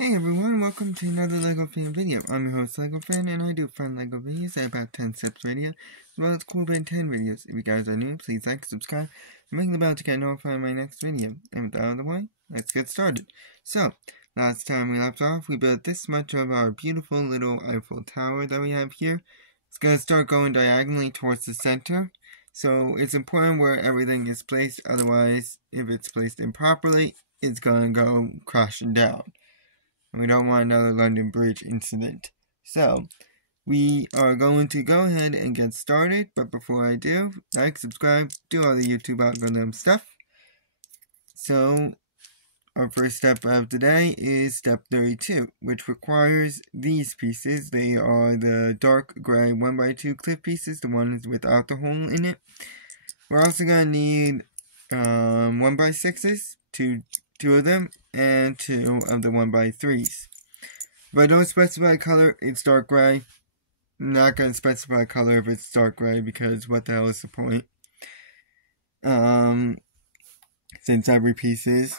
Hey everyone, welcome to another LEGO fan video. I'm your host LEGO fan, and I do fun LEGO videos at about 10 steps radio, as well as cool Ben 10 videos. If you guys are new, please like, subscribe, and ring the bell to get notified of my next video. And with that out of the way, let's get started. So, last time we left off, we built this much of our beautiful little Eiffel Tower that we have here. It's going to start going diagonally towards the center. So, it's important where everything is placed, otherwise, if it's placed improperly, it's going to go crashing down. We don't want another London Bridge incident. So, we are going to go ahead and get started, but before I do, like, subscribe, do all the YouTube algorithm stuff. So, our first step of today is step 32, which requires these pieces. They are the dark gray 1x2 cliff pieces, the ones without the hole in it. We're also going to need 1x6s, two of them, and 2 of the 1x3s. If I don't specify color, it's dark gray. I'm not going to specify color if it's dark gray, because what the hell is the point? Since every piece is.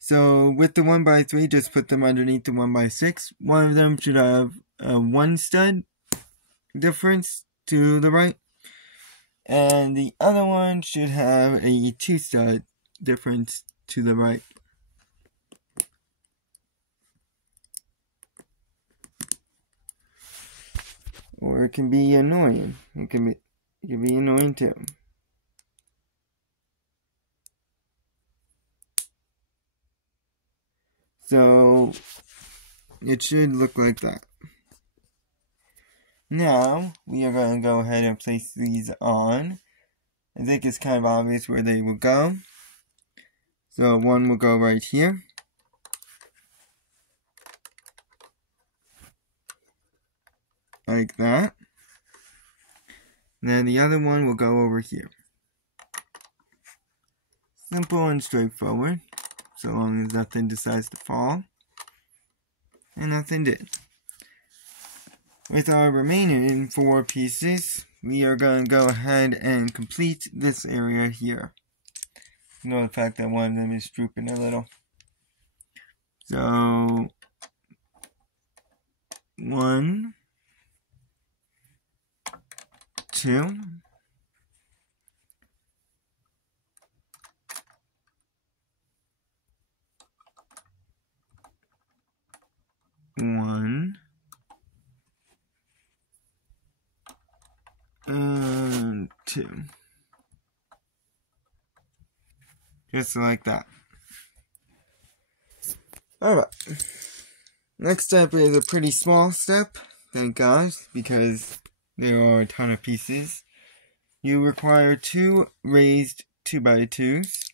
So with the 1x3, just put them underneath the 1x6. One of them should have a 1 stud difference to the right, and the other one should have a 2 stud difference to the right. Or it can be annoying. It can be annoying too. So it should look like that. Now we are going to go ahead and place these on. I think it's kind of obvious where they will go. So one will go right here. Like that. And then the other one will go over here. Simple and straightforward, so long as nothing decides to fall. And nothing did. With our remaining 4 pieces, we are going to go ahead and complete this area here. Ignore the fact that one of them is drooping a little. So, 1, 2, 1, and 2. Just like that. Alright. Next step is a pretty small step, thank God, because there are a ton of pieces. You require 2 raised 2x2s,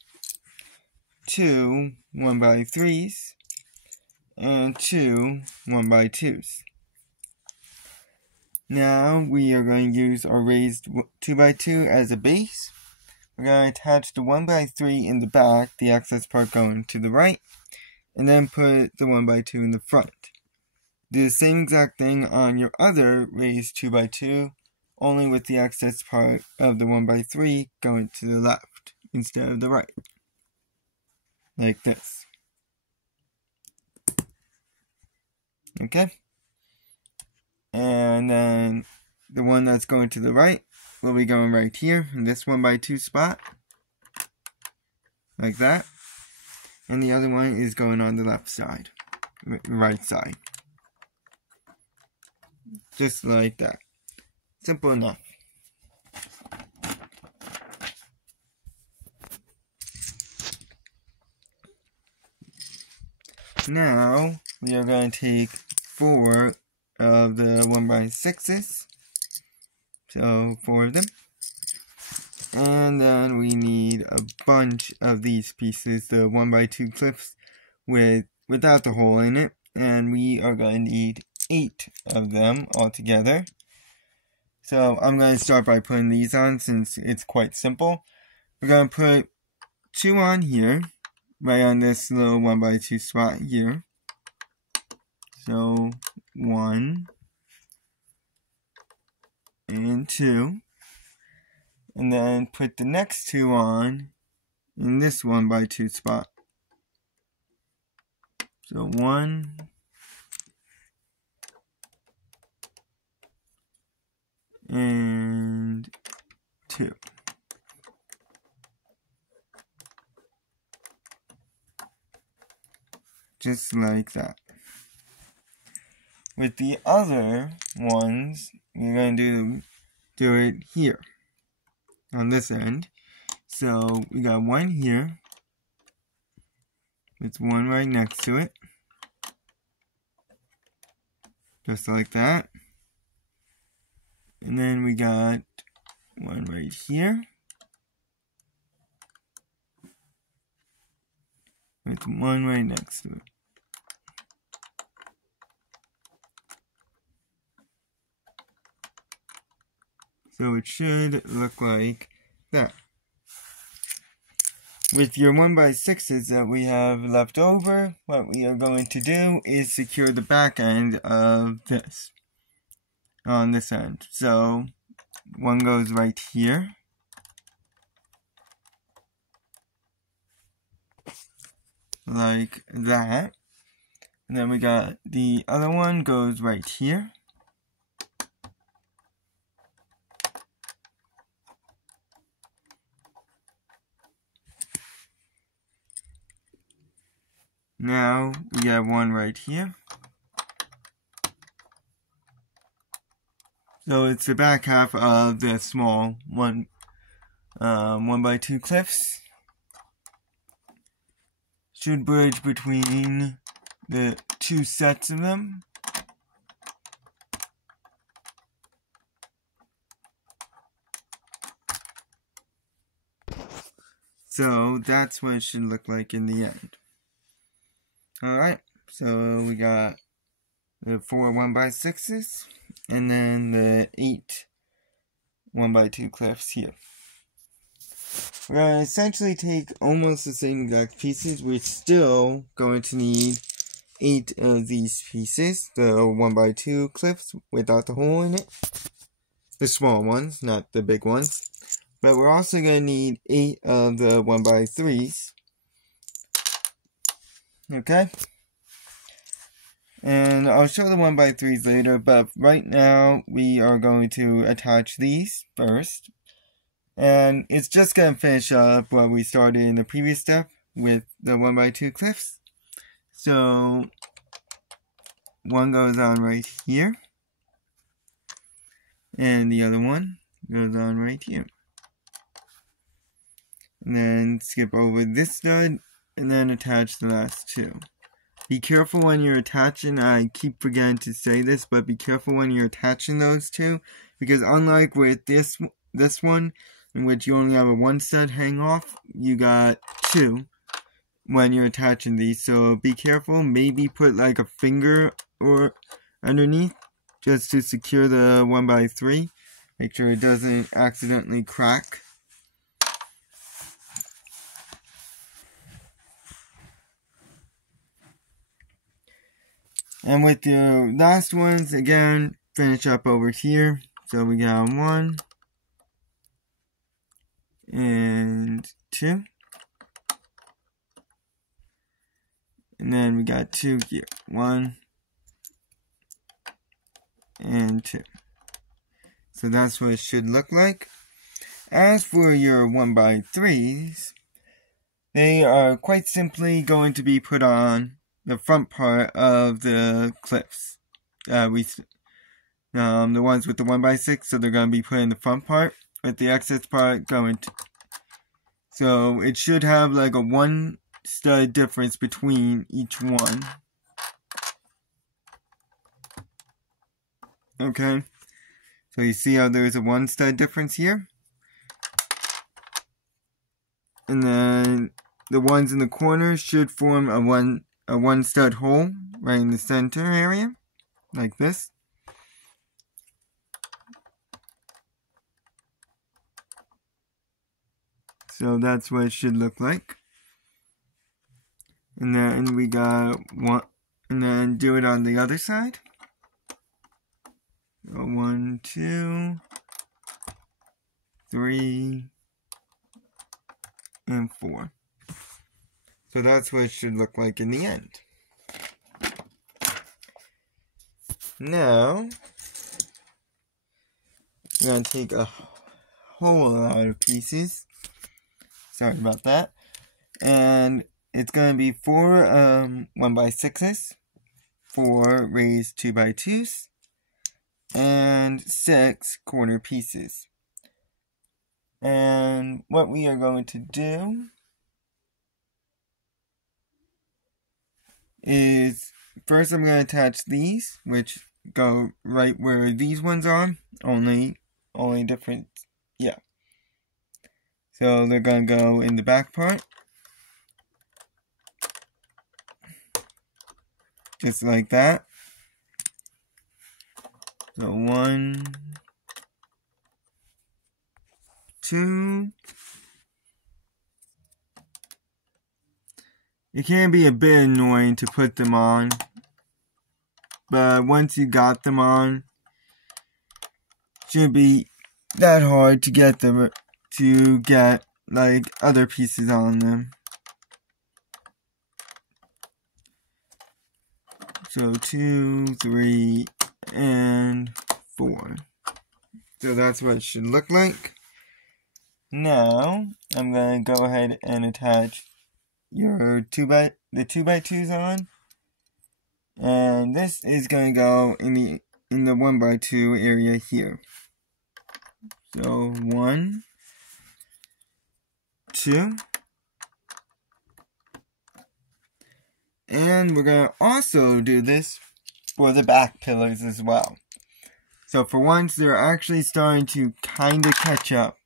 2 1x3s, and 2 1x2s. Now we are going to use our raised 2x2 as a base. We're going to attach the 1x3 in the back, the access part going to the right, and then put the 1x2 in the front. Do the same exact thing on your other raised 2x2, only with the access part of the 1x3 going to the left instead of the right. Like this. Okay? And then the one that's going to the right will be going right here in this 1x2 spot. Like that. And the other one is going on the left side. Right side. Just like that. Simple enough. Now, we are going to take 4 of the 1x6s. So, 4 of them. And then we need a bunch of these pieces, the 1x2 cliffs without the hole in it. And we are going to need 8 of them altogether. So I'm going to start by putting these on since it's quite simple. We're going to put 2 on here, right on this little 1x2 spot here. So 1 and 2. And then put the next 2 on in this 1x2 spot. So 1 and 2. Just like that. With the other ones, we're going to do it here on this end. So we got one here. It's one right next to it. Just like that. And then we got one right here. With one right next to it. So it should look like that. With your 1x6s that we have left over, what we are going to do is secure the back end of this on this end. So one goes right here. Like that. And then we got the other one goes right here. Now we got one right here. So it's the back half of the small 1x2 cliffs. Should bridge between the two sets of them. So that's what it should look like in the end. Alright, so we got the 4 1x6s and then the 8 1x2 cliffs here. We're going to essentially take almost the same exact pieces. We're still going to need 8 of these pieces, the 1x2 cliffs without the hole in it. The small ones, not the big ones. But we're also going to need 8 of the 1x3s. Okay? And I'll show the 1x3s later, but right now we are going to attach these first. And it's just going to finish up what we started in the previous step with the 1x2 cliffs. So, one goes on right here. And the other one goes on right here. And then skip over this stud, and then attach the last 2. Be careful when you're attaching, I keep forgetting to say this, but be careful when you're attaching those 2, because unlike with this one, in which you only have a 1 stud hang off, you got 2 when you're attaching these, so be careful. Maybe put like a finger or underneath, just to secure the 1x3, make sure it doesn't accidentally crack. And with the last ones, again, finish up over here. So we got 1 and 2. And then we got 2 here. 1 and 2. So that's what it should look like. As for your 1x3s, they are quite simply going to be put on the front part of the cliffs. The ones with the 1x6, so they're going to be put in the front part, with the excess part going to. So it should have like a 1 stud difference between each one. Okay, so you see how there's a 1 stud difference here? And then the ones in the corner should form a one stud hole right in the center area, like this. So that's what it should look like. And then we got 1, and then do it on the other side. 1, 2, 3, and 4. So that's what it should look like in the end. Now, we're going to take a whole lot of pieces. Sorry about that. And it's going to be 4 1x6s, 4 raised 2x2s, and 6 corner pieces. And what we are going to do is, first I'm going to attach these, which go right where these ones are, only different, yeah. So they're going to go in the back part, just like that. So 1, 2. It can be a bit annoying to put them on, but once you got them on, shouldn't be that hard to get them, like other pieces on them. So 2, 3, and 4. So that's what it should look like. Now I'm going to go ahead and attach your 2x2s on, and this is going to go in the 1x2 area here. So 1, 2, and we're going to also do this for the back pillars as well. So for once, they're actually starting to kind of catch up.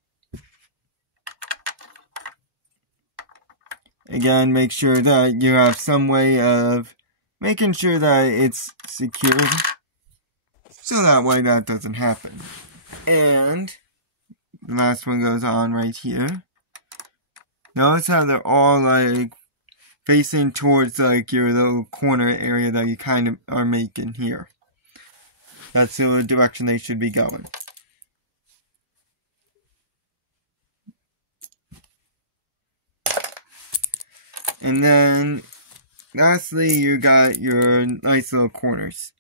Again, make sure that you have some way of making sure that it's secured, so that way that doesn't happen. And the last one goes on right here. Notice how they're all like facing towards like your little corner area that you kind of are making here. That's the direction they should be going. And then, lastly, you got your nice little corners.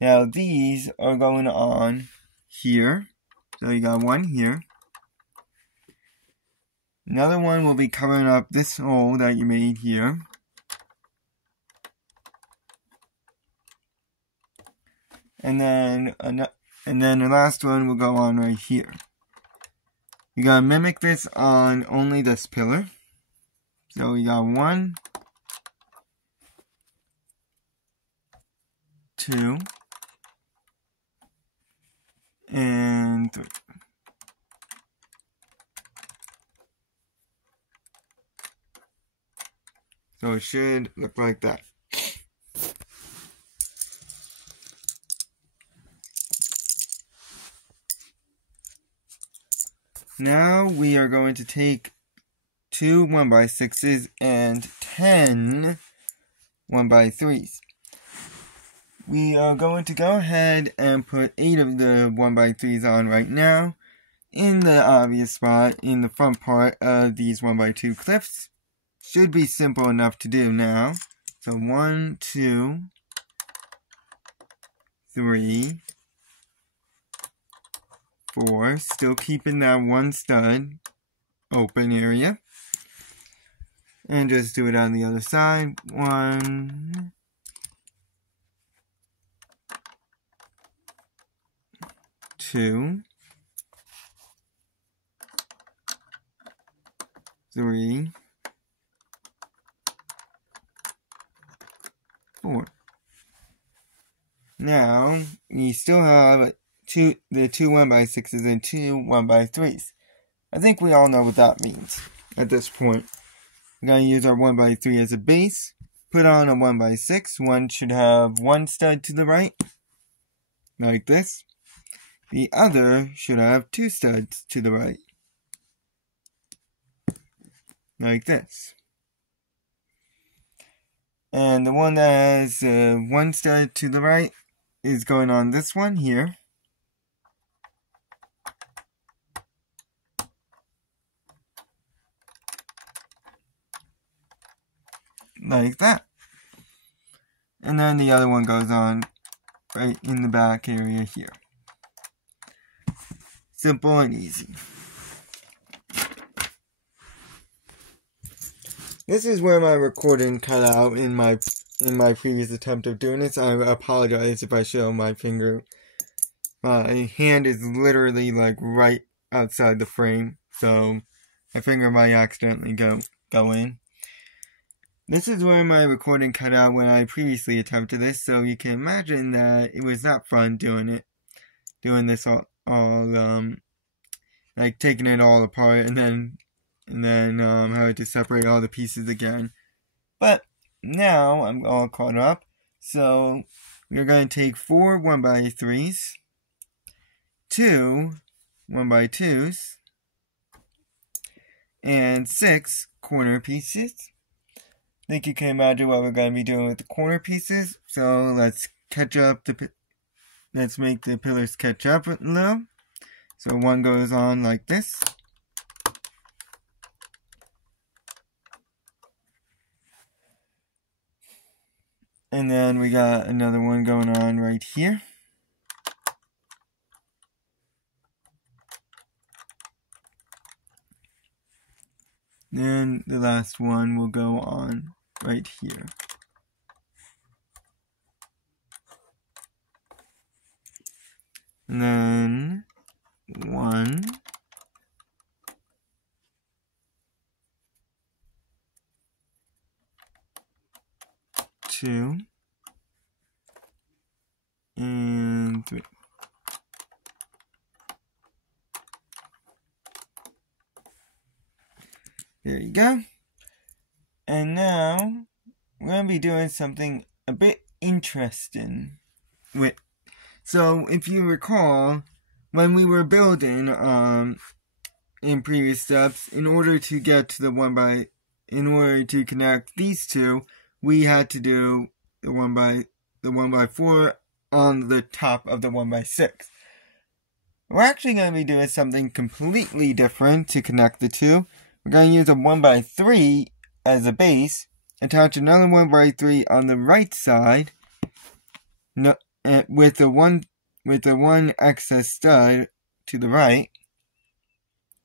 Now, these are going on here. So you got one here. Another one will be covering up this hole that you made here. And then the last one will go on right here. You gotta mimic this on only this pillar. So we got 1, 2, and 3. So it should look like that. Now we are going to take 2 1x6s and 10 1x3s. We are going to go ahead and put 8 of the 1x3s on right now in the obvious spot in the front part of these 1x2 clips. Should be simple enough to do now. So 1, 2, 3, 4. Still keeping that one stud open area. And just do it on the other side. 1, 2, 3, 4. Now we still have the 2 1x6s and 2 1x3s. I think we all know what that means at this point. We're going to use our 1x3 as a base. Put on a 1x6. One should have one stud to the right, like this. The other should have 2 studs to the right, like this. And the one that has 1 stud to the right is going on this one here. Like that. And then the other one goes on right in the back area here. simple and easy. This is where my recording cut out in my previous attempt of doing this. I apologize if I show my finger. My hand is literally like right outside the frame, so my finger might accidentally go in. This is where my recording cut out when I previously attempted this, so you can imagine that it was not fun doing this all like taking it all apart and then having to separate all the pieces again. But now I'm all caught up, so we're going to take 4 1x3s, 2 1x2s, and 6 corner pieces. I think you can imagine what we're going to be doing with the corner pieces. So let's make the pillars catch up a little. So one goes on like this. And then we got another one going on right here. Then the last one will go on right here. And then 1, 2, and 3. There you go. And now we're going to be doing something a bit interesting. So if you recall, when we were building in previous steps, in order to get to in order to connect these two, we had to do the 1x4 on the top of the 1x6. We're actually going to be doing something completely different to connect the two. We're going to use a 1x3 as a base, attach another 1x3 on the right side, with the one excess stud to the right,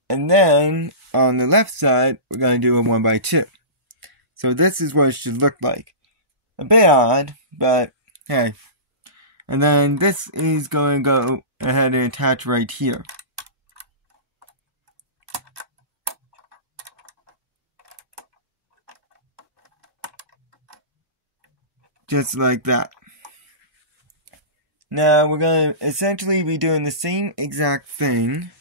and then on the left side we're going to do a 1x2. So this is what it should look like. A bit odd, but hey. And then this is going to go ahead and attach right here. Just like that. Now we're going to essentially be doing the same exact thing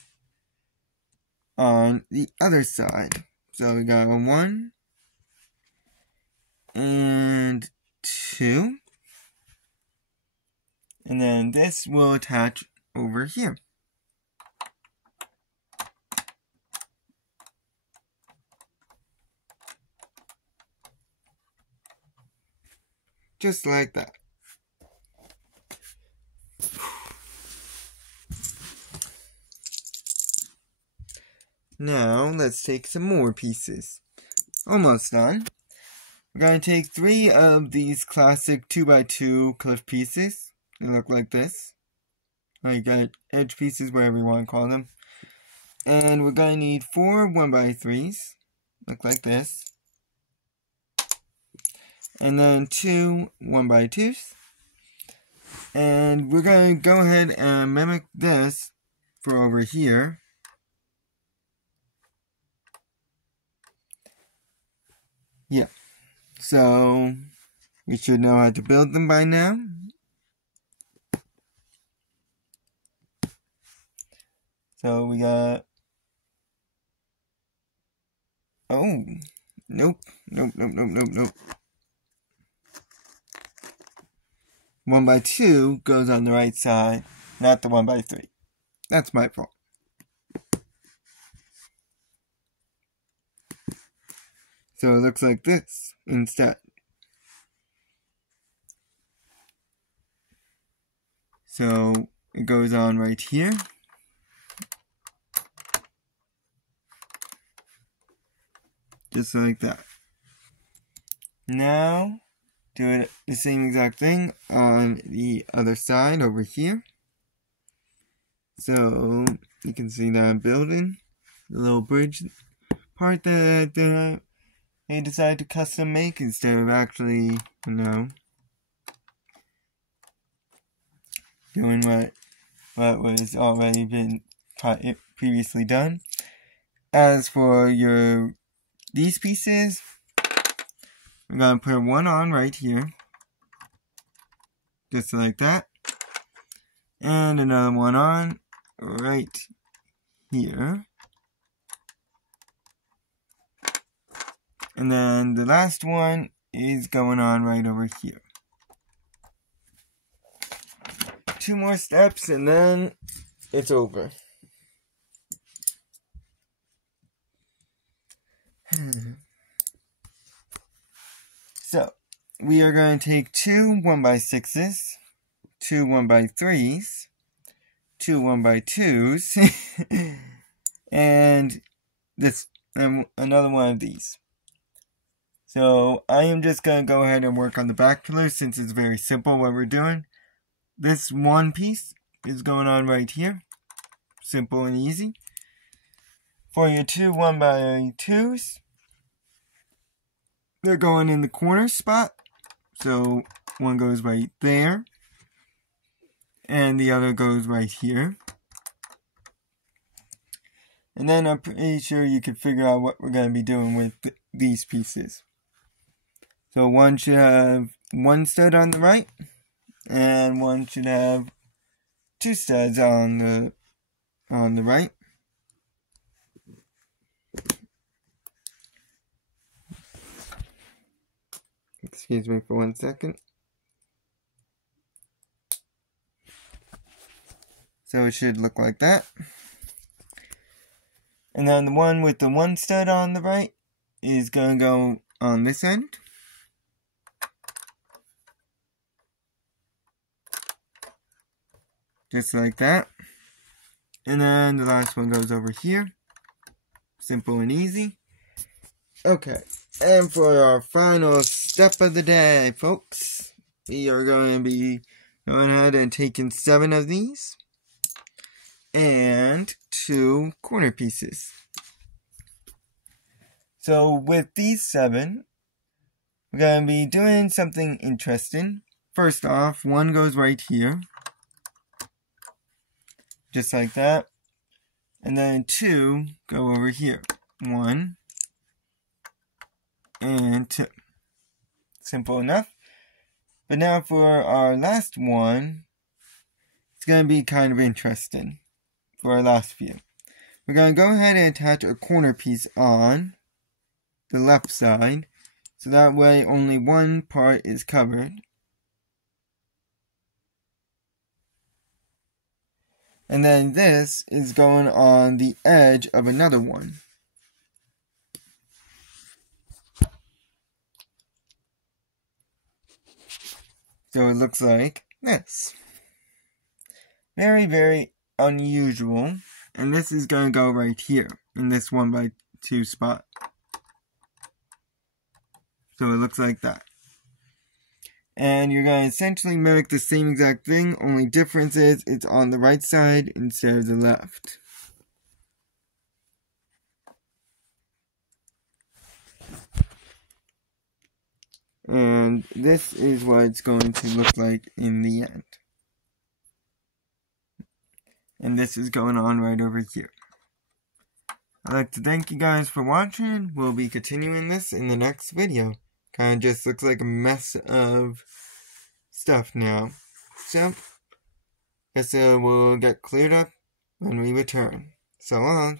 on the other side. So we got a 1 and 2. And then this will attach over here. Just like that. Now, let's take some more pieces. Almost done. We're going to take 3 of these classic 2x2 cliff pieces. They look like this. You got edge pieces, whatever you want to call them. And we're going to need 4 1x3s. Look like this. And then 2 1x2s. And we're going to go ahead and mimic this for over here. Yeah. So we should know how to build them by now. So we got... Oh. Nope. 1x2 goes on the right side, not the 1x3. That's my fault. So it looks like this instead. So it goes on right here. Just like that. Now, do it the same exact thing on the other side over here. So you can see that building, the little bridge part that they decided to custom make instead of actually, doing what was already been previously done. As for these pieces, we're gonna put one on right here, just like that, and another one on right here, and then the last one is going on right over here. 2 more steps and then it's over. So, we are going to take 2 1x6s, 2 1x3s, 2 1x2s, and another one of these. So, I am just going to go ahead and work on the back pillar since it's very simple what we're doing. This one piece is going on right here. Simple and easy. For your 2 1x2s, they're going in the corner spot. So one goes right there. And the other goes right here. And then I'm pretty sure you can figure out what we're going to be doing with these pieces. So one should have 1 stud on the right. And one should have 2 studs on the right. Excuse me for 1 second. So it should look like that. And then the one with the 1 stud on the right is going to go on this end. Just like that. And then the last one goes over here. Simple and easy. Okay. And for our final step of the day, folks, we are going to be going ahead and taking 7 of these. And 2 corner pieces. So with these 7, we're going to be doing something interesting. First off, 1 goes right here. Just like that. And then 2 go over here. 1 and 2. Simple enough. But now for our last one, it's going to be kind of interesting for our last few. We're going to go ahead and attach a corner piece on the left side. So that way only one part is covered. And then this is going on the edge of another one. So it looks like this. Very, very unusual. And this is going to go right here in this 1x2 spot. So it looks like that. And you're going to essentially mimic the same exact thing, only difference is it's on the right side instead of the left. And this is what it's going to look like in the end. And this is going on right over here. I'd like to thank you guys for watching. We'll be continuing this in the next video. Kind of just looks like a mess of stuff now. So, guess it will get cleared up when we return. So long.